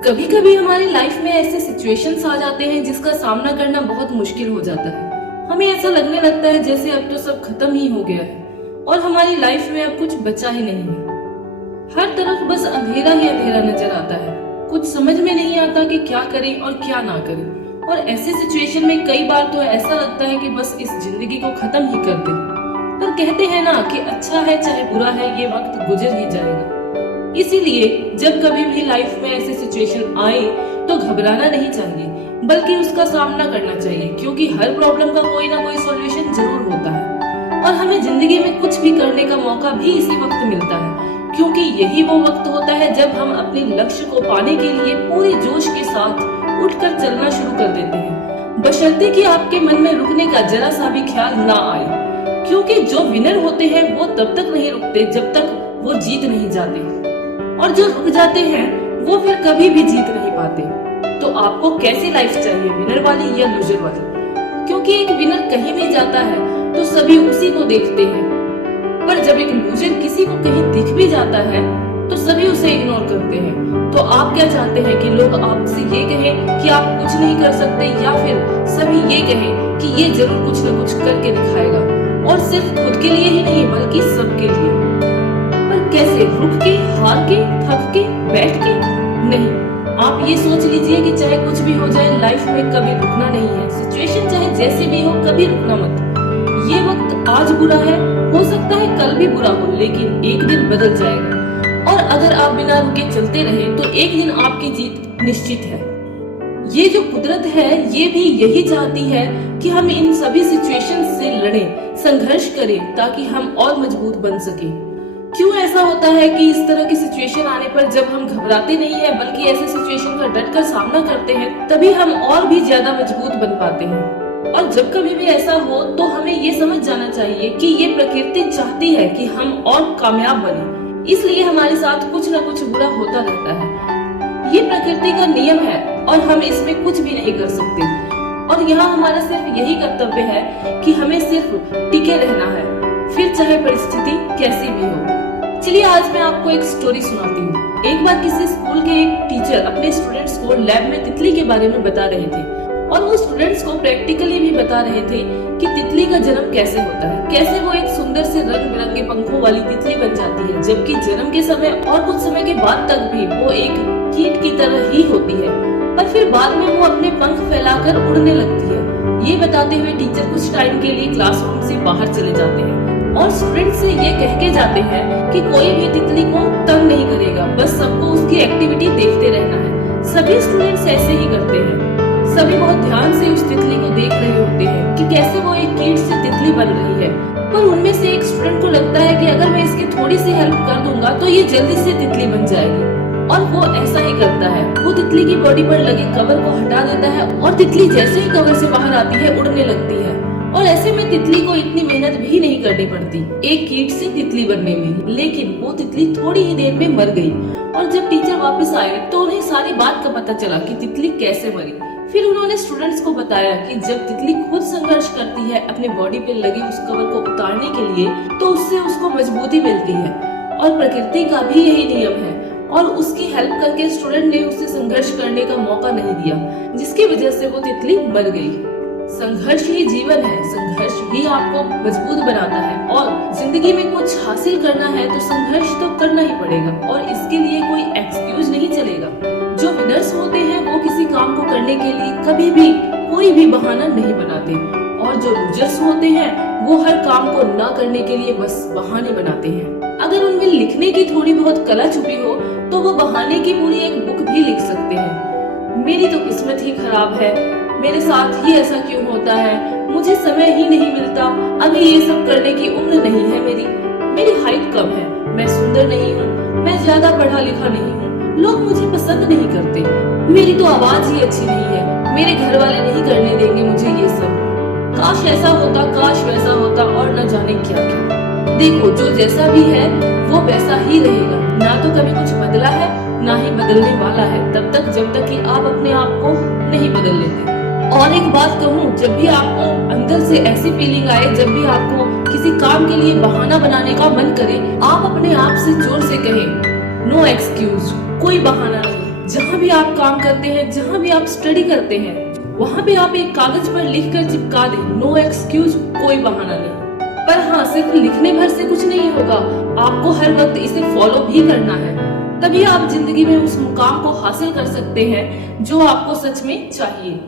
कभी कभी हमारी लाइफ में ऐसे सिचुएशंस आ जाते हैं जिसका सामना करना बहुत मुश्किल हो जाता है। हमें ऐसा लगने लगता है जैसे अब तो सब खत्म ही हो गया है और हमारी लाइफ में अब कुछ बचा ही नहीं है। हर तरफ बस अंधेरा ही अंधेरा नजर आता है। कुछ समझ में नहीं आता कि क्या करें और क्या ना करें। और ऐसे सिचुएशन में कई बार तो ऐसा लगता है कि बस इस जिंदगी को खत्म ही कर दे। पर कहते हैं ना कि अच्छा है चाहे बुरा है, ये वक्त गुजर ही जाएगा। इसीलिए जब कभी भी लाइफ में ऐसी सिचुएशन आए तो घबराना नहीं चाहिए, बल्कि उसका सामना करना चाहिए, क्योंकि हर प्रॉब्लम का कोई ना कोई सॉल्यूशन जरूर होता है। और हमें जिंदगी में कुछ भी करने का मौका भी इसी वक्त मिलता है, क्योंकि यही वो वक्त होता है जब हम अपने लक्ष्य को पाने के लिए पूरे जोश के साथ उठकर चलना शुरू कर देते हैं, बशर्ते कि आपके मन में रुकने का जरा सा भी ख्याल ना आए। क्योंकि जो विनर होते हैं वो तब तक नहीं रुकते जब तक वो जीत नहीं जाते, और जो रुक जाते हैं वो फिर कभी भी जीत नहीं पाते। तो आपको कैसी लाइफ चाहिए, विनर वाली या लूजर वाली? क्योंकि एक विनर कहीं भी जाता है तो सभी उसी को देखते हैं, पर जब एक लूजर किसी को कहीं दिख भी जाता है तो सभी उसे इग्नोर करते हैं। तो आप क्या चाहते हैं कि लोग आपसे ये कहें कि आप कुछ नहीं कर सकते, या फिर सभी ये कहें कि ये जरूर कुछ न कुछ करके दिखाएगा, और सिर्फ खुद के लिए ही नहीं बल्कि सबके लिए? कैसे? रुक के, हार के, थक के, बैठ के? नहीं, आप ये सोच लीजिए कि चाहे कुछ भी हो जाए लाइफ में कभी रुकना नहीं है। सिचुएशन चाहे जैसे भी हो कभी रुकना मत। ये वक्त आज बुरा है, हो सकता है कल भी बुरा हो, लेकिन एक दिन बदल जाएगा। और अगर आप बिना रुके चलते रहे तो एक दिन आपकी जीत निश्चित है। ये जो कुदरत है ये भी यही चाहती है कि हम इन सभी सिचुएशन से लड़ें, संघर्ष करें, ताकि हम और मजबूत बन सके। क्यों ऐसा होता है कि इस तरह की सिचुएशन आने पर जब हम घबराते नहीं है बल्कि ऐसे सिचुएशन का डटकर सामना करते हैं, तभी हम और भी ज्यादा मजबूत बन पाते हैं। और जब कभी भी ऐसा हो तो हमें ये समझ जाना चाहिए कि ये प्रकृति चाहती है कि हम और कामयाब बने, इसलिए हमारे साथ कुछ न कुछ बुरा होता रहता है। ये प्रकृति का नियम है और हम इसमें कुछ भी नहीं कर सकते। और यहाँ हमारा सिर्फ यही कर्तव्य है कि हमें सिर्फ टिके रहना है, फिर चाहे परिस्थिति कैसी भी हो। चलिए आज मैं आपको एक स्टोरी सुनाती हूँ। एक बार किसी स्कूल के एक टीचर अपने स्टूडेंट्स को लैब में तितली के बारे में बता रहे थे, और वो स्टूडेंट्स को प्रैक्टिकली भी बता रहे थे कि तितली का जन्म कैसे होता है, कैसे वो एक सुंदर से रंग बिरंगे पंखों वाली तितली बन जाती है, जबकि जन्म के समय और कुछ समय के बाद तक भी वो एक कीट की तरह ही होती है, पर फिर बाद में वो अपने पंख फैलाकर उड़ने लगती है। ये बताते हुए टीचर कुछ टाइम के लिए क्लासरूम से बाहर चले जाते हैं और स्टूडेंट से ये कह के जाते हैं कि कोई भी तितली को तंग नहीं करेगा, बस सबको उसकी एक्टिविटी देखते रहना है। सभी स्टूडेंट्स ऐसे ही करते हैं। सभी बहुत ध्यान से उस तितली को देख रहे होते हैं कि कैसे वो एक कीट से तितली बन रही है, पर उनमें से एक स्टूडेंट को लगता है कि अगर मैं इसकी थोड़ी सी हेल्प कर दूंगा तो ये जल्दी से तितली बन जाएगी, और वो ऐसा ही करता है। वो तितली की बॉडी पर लगे कवर को हटा देता है और तितली जैसे ही कवर से बाहर आती है उड़ने लगती है। और ऐसे में तितली को इतनी मेहनत भी नहीं करनी पड़ती एक कीट से तितली बनने में। लेकिन वो तितली थोड़ी ही देर में मर गई, और जब टीचर वापस आए तो उन्हें सारी बात का पता चला कि तितली कैसे मरी। फिर उन्होंने स्टूडेंट्स को बताया कि जब तितली खुद संघर्ष करती है अपने बॉडी पे लगे उस कवर को उतारने के लिए, तो उससे उसको मजबूती मिलती है, और प्रकृति का भी यही नियम है। और उसकी हेल्प करके स्टूडेंट ने उसे संघर्ष करने का मौका नहीं दिया, जिसकी वजह से वो तितली मर गई। संघर्ष ही जीवन है, संघर्ष ही आपको मजबूत बनाता है, और जिंदगी में कुछ हासिल करना है तो संघर्ष तो करना ही पड़ेगा, और इसके लिए कोई एक्सक्यूज नहीं चलेगा। जो विनर्स होते हैं वो किसी काम को करने के लिए कभी भी कोई भी बहाना नहीं बनाते, और जो लूजर्स होते हैं वो हर काम को ना करने के लिए बस बहाने बनाते हैं। अगर उनमें लिखने की थोड़ी बहुत कला छुपी हो तो वो बहाने की पूरी एक बुक भी लिख सकते हैं। मेरी तो किस्मत ही खराब है, मेरे साथ ही ऐसा क्यों होता है, मुझे समय ही नहीं मिलता, अभी ये सब करने की उम्र नहीं है मेरी हाइट कम है, मैं सुंदर नहीं हूँ, मैं ज्यादा पढ़ा लिखा नहीं हूँ, लोग मुझे पसंद नहीं करते, मेरी तो आवाज ही अच्छी नहीं है, मेरे घर वाले नहीं करने देंगे मुझे ये सब, काश ऐसा होता, काश वैसा होता, और न जाने क्या क्या। देखो जो जैसा भी है वो वैसा ही रहेगा, ना तो कभी कुछ बदला है ना ही बदलने वाला है, तब तक जब तक कि आप अपने आप को नहीं बदल लेते। और एक बात कहूँ, जब भी आपको अंदर से ऐसी फीलिंग आए, जब भी आपको किसी काम के लिए बहाना बनाने का मन करे, आप अपने आप से जोर से कहें, नो एक्सक्यूज, कोई बहाना नहीं, जहाँ भी आप काम करते हैं, जहाँ भी आप स्टडी करते हैं, वहाँ पे आप एक कागज पर लिख कर चिपका दें, नो एक्सक्यूज, कोई बहाना नहीं। पर हाँ, सिर्फ लिखने भर से कुछ नहीं होगा, आपको हर वक्त इसे फॉलो भी करना है। तभी आप जिंदगी में उस मुकाम को हासिल कर सकते हैं जो आपको सच में चाहिए।